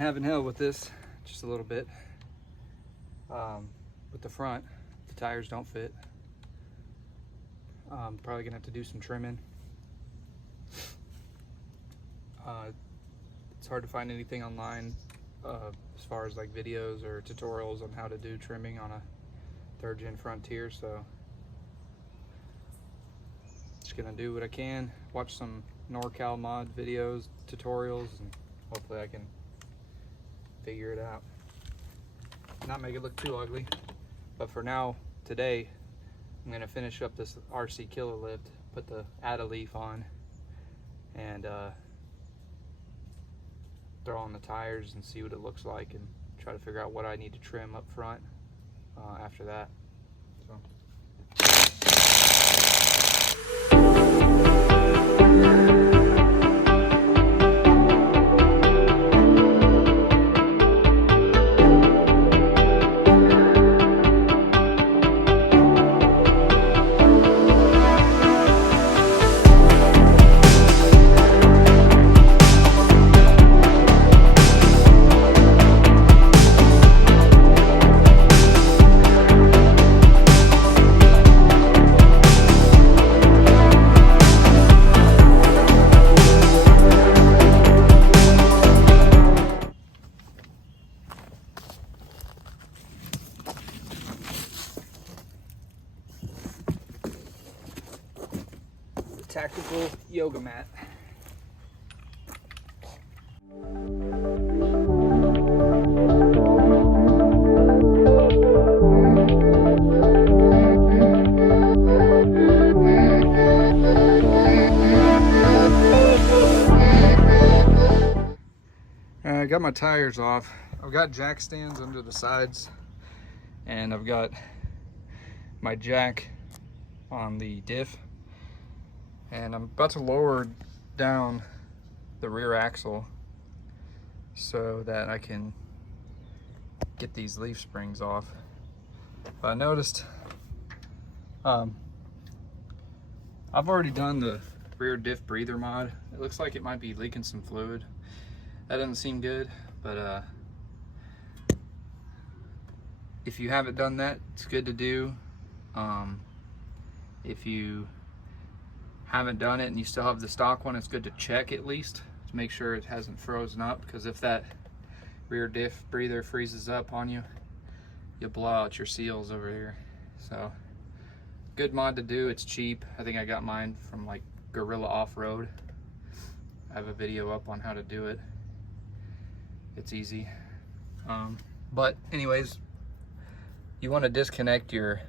having hell with this just a little bit. With the front, the tires don't fit. Probably gonna have to do some trimming. It's hard to find anything online as far as like videos or tutorials on how to do trimming on a 3rd gen Frontier, so just gonna do what I can, watch some NorCal mod videos, tutorials, and hopefully I can figure it out. Not make it look too ugly, but for now, today, I'm gonna finish up this RC Killa lift, put the add a leaf on, and throw on the tires and see what it looks like, and try to figure out what I need to trim up front after that. So. Tactical yoga mat. I got my tires off. I've got jack stands under the sides, and I've got my jack on the diff. And I'm about to lower down the rear axle so that I can get these leaf springs off. But I noticed I've already done the rear diff breather mod. It looks like it might be leaking some fluid. That doesn't seem good, but if you haven't done that, it's good to do. If you haven't done it and you still have the stock one, it's good to check at least to make sure it hasn't frozen up, because if that rear diff breather freezes up on you, you'll blow out your seals over here. So good mod to do. It's cheap. I think I got mine from like Gorilla Off-Road. I have a video up on how to do it. It's easy. But anyways, you want to disconnect your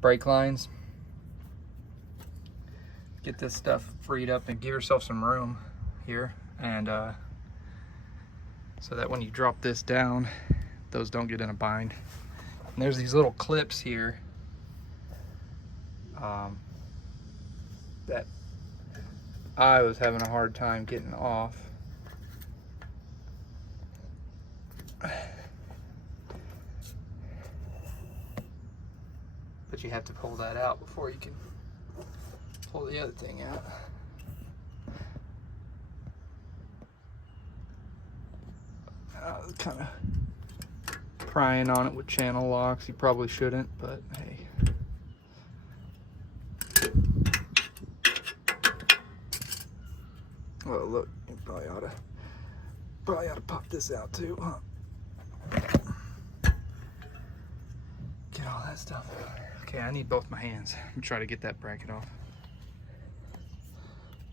brake lines. Get this stuff freed up and give yourself some room here, and so that when you drop this down, those don't get in a bind. And there's these little clips here that I was having a hard time getting off. But you have to pull that out before you can pull the other thing out. Kind of prying on it with channel locks. You probably shouldn't, but hey. Well, look, you probably ought to pop this out too, huh? Get all that stuff. Okay, I need both my hands. I'm gonna try to get that bracket off.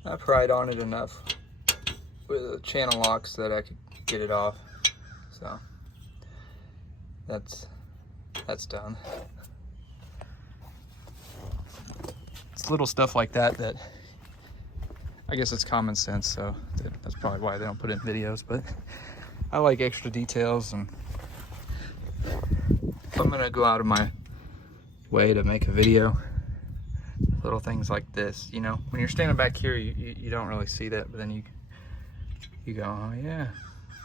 I pried on it enough with the channel locks that I could get it off. So that's done. It's little stuff like that that I guess it's common sense, so that's probably why they don't put it in videos, but I like extra details, and if I'm gonna go out of my way to make a video, little things like this, you know, when you're standing back here, you don't really see that, but then you go, oh yeah,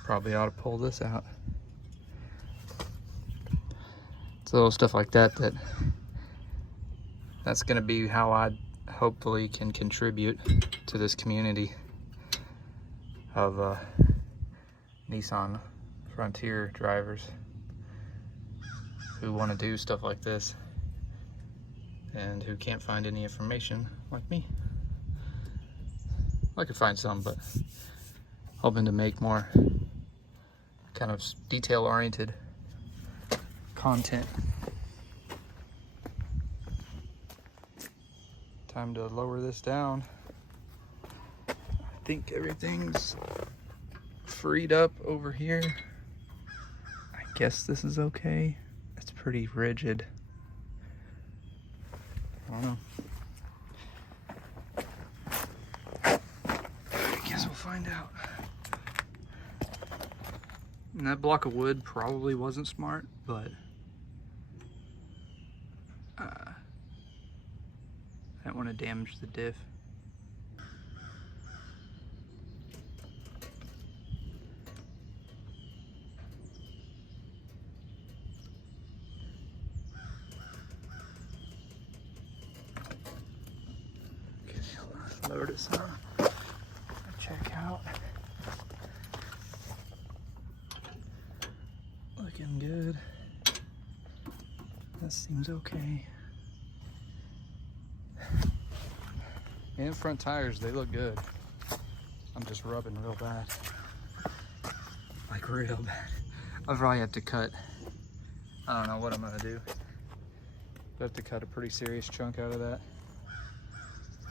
probably ought to pull this out. It's little stuff like that that's gonna be how I hopefully can contribute to this community of Nissan Frontier drivers who want to do stuff like this and who can't find any information like me. I could find some, but hoping to make more kind of detail-oriented content. Time to lower this down. I think everything's freed up over here. I guess this is okay. It's pretty rigid. I don't know. I guess we'll find out. And that block of wood probably wasn't smart, but I don't want to damage the diff. Okay, lower this up. Check out. Looking good. That seems okay. And front tires, they look good. I'm just rubbing real bad. Like real bad. I'll probably have to cut, I don't know what I'm gonna do. I have to cut a pretty serious chunk out of that.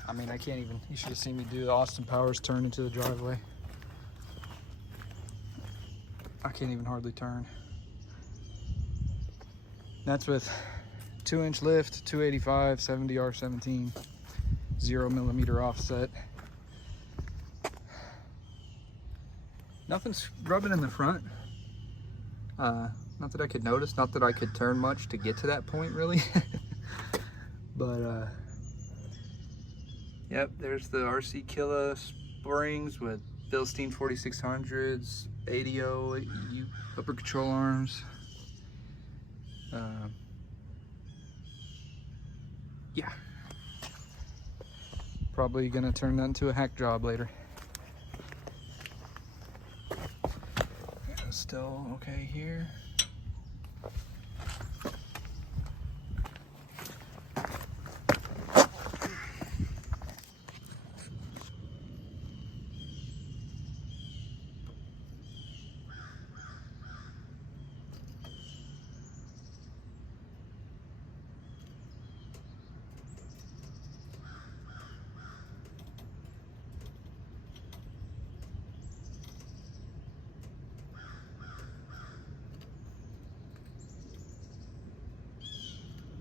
I mean, I can't even, you should have seen me do the Austin Powers turn into the driveway. I can't even hardly turn. That's with 2-inch lift, 285, 70R17, 0mm offset. Nothing's rubbing in the front. Not that I could notice, not that I could turn much to get to that point really. But yep, there's the RC Killa springs with Bilstein 4600s, ADO, upper control arms. Yeah, probably gonna turn that into a hack job later. Still okay here.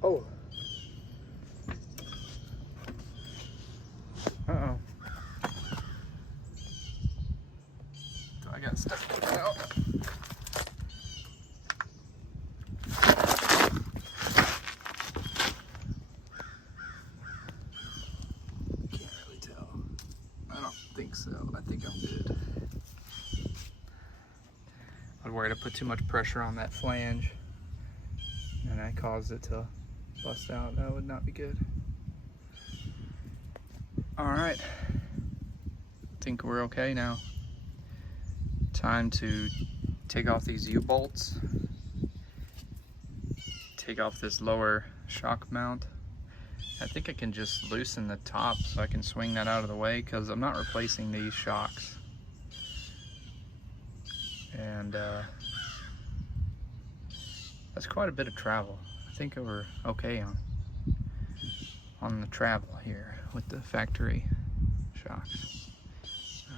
Oh. Uh-oh. I got stuck out. Can't really tell. I don't think so. I think I'm good. I was worried I put too much pressure on that flange and I caused it to bust out. That would not be good. All right, I think we're okay now. Time to take off these U-bolts, take off this lower shock mount. I think I can just loosen the top so I can swing that out of the way, because I'm not replacing these shocks. And that's quite a bit of travel. I think we're okay on the travel here with the factory shocks.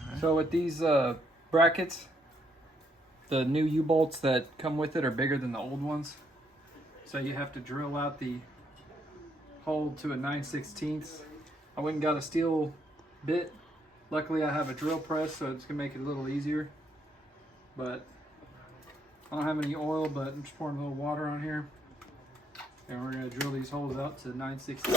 Right. So with these brackets, the new U-bolts that come with it are bigger than the old ones. So you have to drill out the hole to a 9/16. I went and got a steel bit. Luckily I have a drill press, so it's gonna make it a little easier. But I don't have any oil, but I'm just pouring a little water on here. And we're going to drill these holes out to 9/16.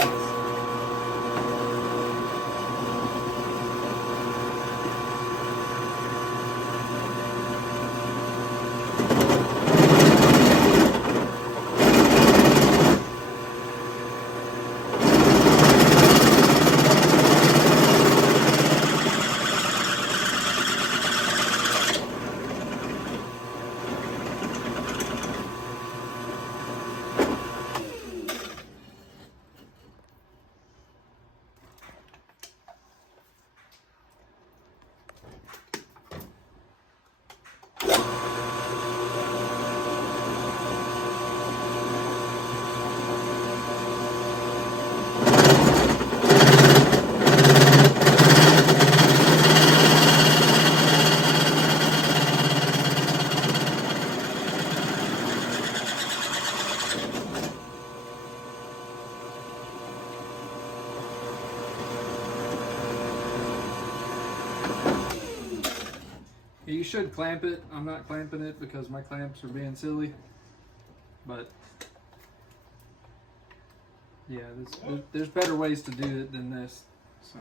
should clamp it. I'm not clamping it because my clamps are being silly. But yeah, there's better ways to do it than this. So.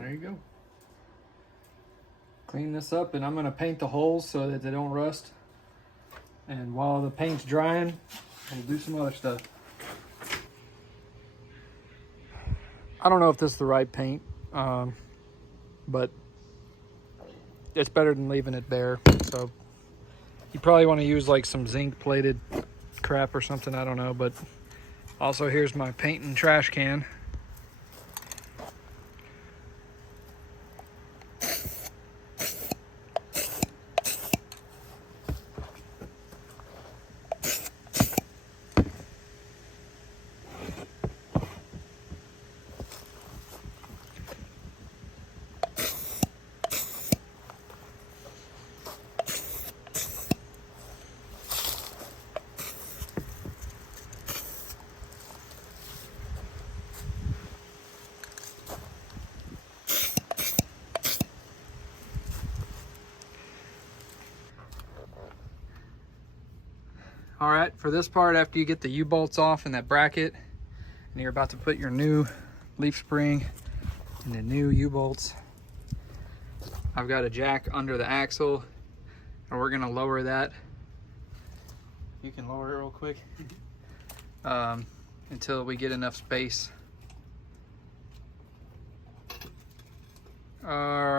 There you go. Clean this up, and I'm going to paint the holes so that they don't rust. And while the paint's drying, we'll do some other stuff. I don't know if this is the right paint, but it's better than leaving it bare. So you probably want to use like some zinc plated crap or something, I don't know. But also, here's my paint and trash can. All right, for this part, after you get the U-bolts off in that bracket, and you're about to put your new leaf spring and the new U-bolts, I've got a jack under the axle, and we're gonna lower that. You can lower it real quick until we get enough space. All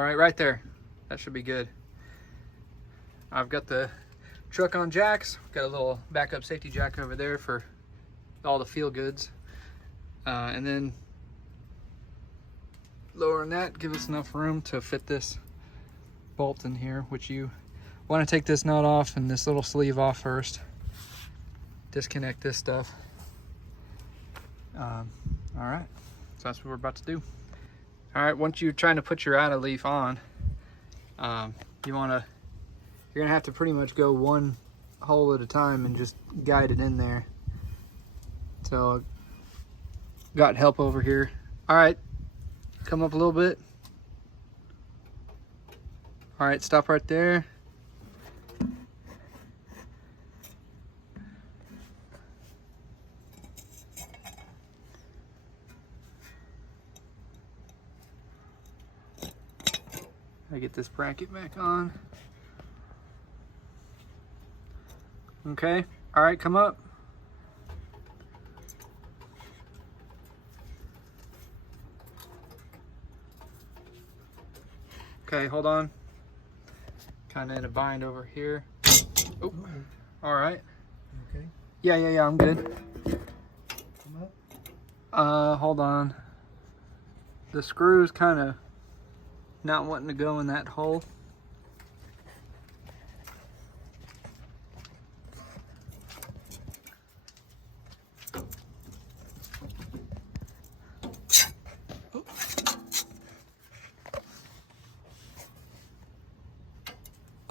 right, right there. That should be good. I've got the truck on jacks. Got a little backup safety jack over there for all the feel goods, and then lowering that give us enough room to fit this bolt in here, which you want to take this nut off and this little sleeve off first. Disconnect this stuff. All right, so that's what we're about to do. All right, once you're trying to put your outer leaf on, you're gonna have to pretty much go one hole at a time and just guide it in there. So got help over here. All right, come up a little bit. All right, stop right there. I get this bracket back on. Okay, all right, come up. Okay, hold on. Kind of in a bind over here. Oh, all right. Okay. Yeah, I'm good. Come up. Hold on. The screw's kind of not wanting to go in that hole.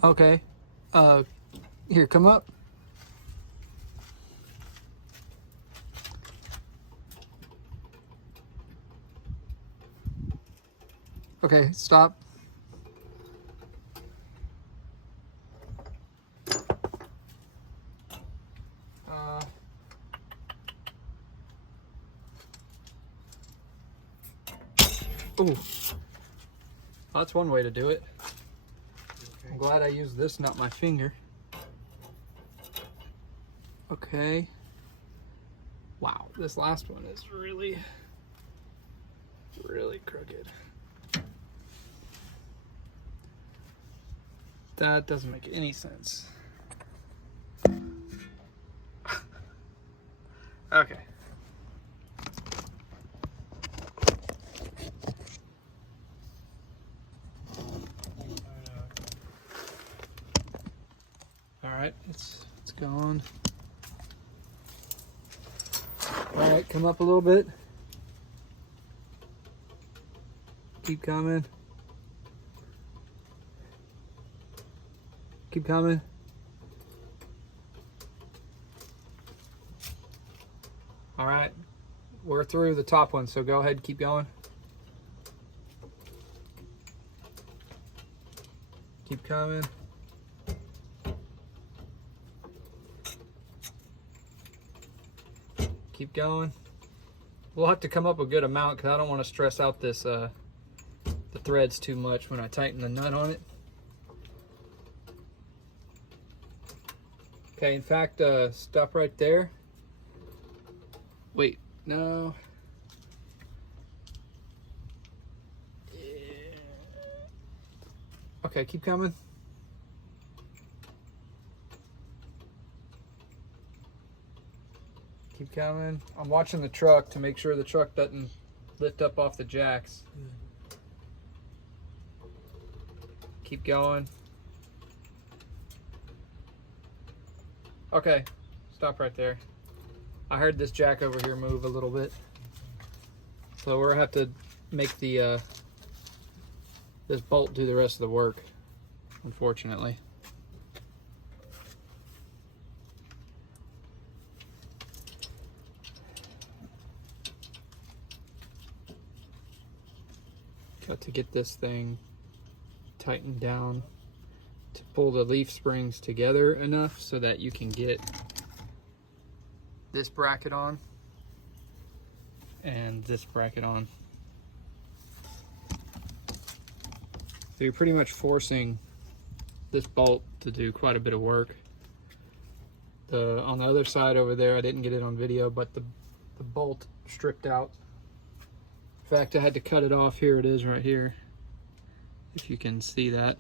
Okay, here, come up. Okay, stop. Ooh, that's one way to do it. I'm glad I used this, not my finger. Okay. Wow, this last one is really, really crooked. That doesn't make any sense. Okay. All right, it's going. All right, come up a little bit. Keep coming. Keep coming. All right, we're through the top one, so go ahead and keep going. Keep coming. Keep going. We'll have to come up a good amount because I don't want to stress out this the threads too much when I tighten the nut on it. Okay, in fact, stop right there. Wait, no. Yeah. Okay, keep coming. Keep coming. I'm watching the truck to make sure the truck doesn't lift up off the jacks. Keep going. Okay, stop right there. I heard this jack over here move a little bit. So we're gonna have to make the this bolt do the rest of the work, unfortunately. Got to get this thing tightened down to pull the leaf springs together enough so that you can get this bracket on and this bracket on. So you're pretty much forcing this bolt to do quite a bit of work. On the other side over there, I didn't get it on video, but the bolt stripped out. In fact, I had to cut it off. Here it is right here, if you can see that.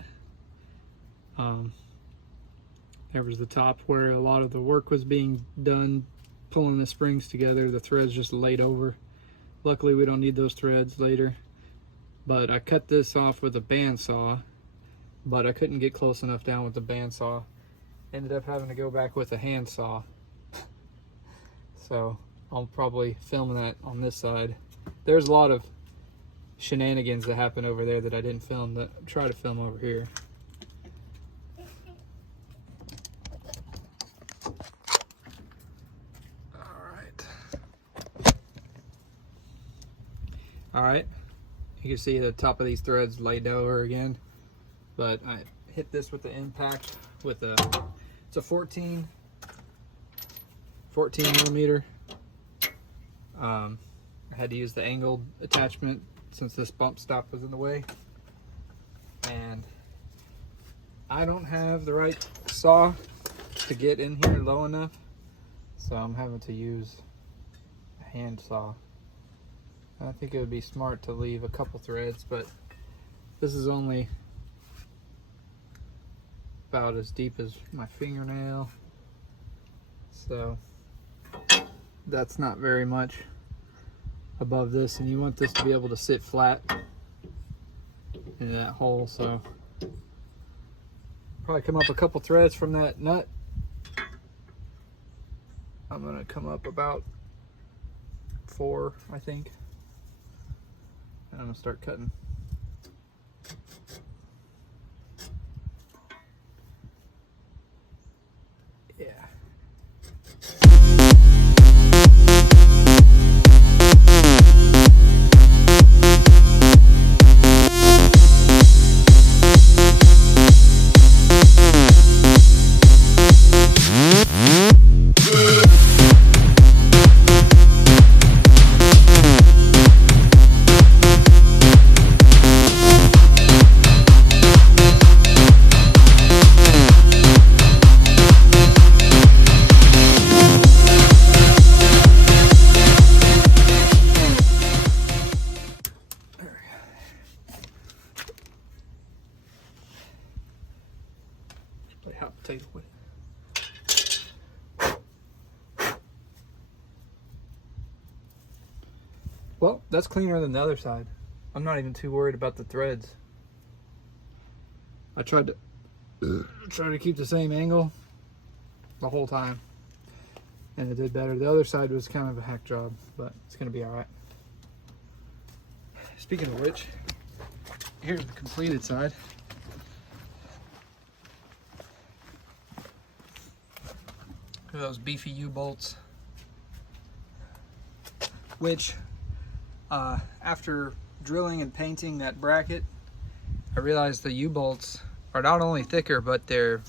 There was the top where a lot of the work was being done, pulling the springs together. The threads just laid over. Luckily we don't need those threads later. But I cut this off with a bandsaw, but I couldn't get close enough down with the bandsaw. Ended up having to go back with a handsaw. So I'll probably film that on this side. There's a lot of shenanigans that happen over there that I didn't film, that I try to film over here. All right, you can see the top of these threads laid over again, but I hit this with the impact with it's a 14 millimeter. I had to use the angled attachment since this bump stop was in the way, and I don't have the right saw to get in here low enough, so I'm having to use a hand saw. I think it would be smart to leave a couple threads, but this is only about as deep as my fingernail, so that's not very much above this, and you want this to be able to sit flat in that hole. So probably come up a couple threads from that nut. I'm gonna come up about 4, I think. And I'm gonna start cutting. Yeah. Hot potato with it. Well, that's cleaner than the other side. I'm not even too worried about the threads. I tried to keep the same angle the whole time. and it did better. The other side was kind of a hack job, but it's gonna be all right. Speaking of which, here's the completed side. Look at those beefy U-bolts, which after drilling and painting that bracket, I realized the U-bolts are not only thicker, but they're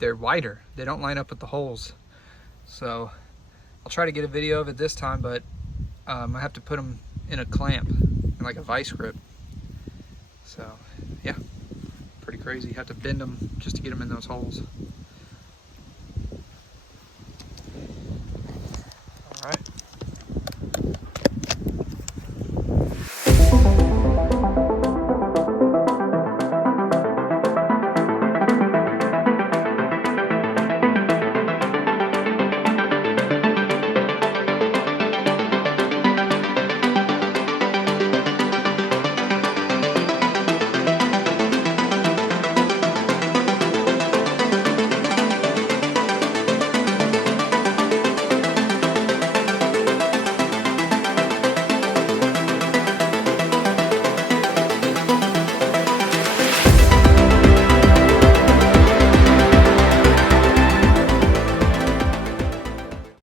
wider. They don't line up with the holes. So I'll try to get a video of it this time, but I have to put them in a clamp, in like a vice grip. So yeah, pretty crazy. You have to bend them just to get them in those holes.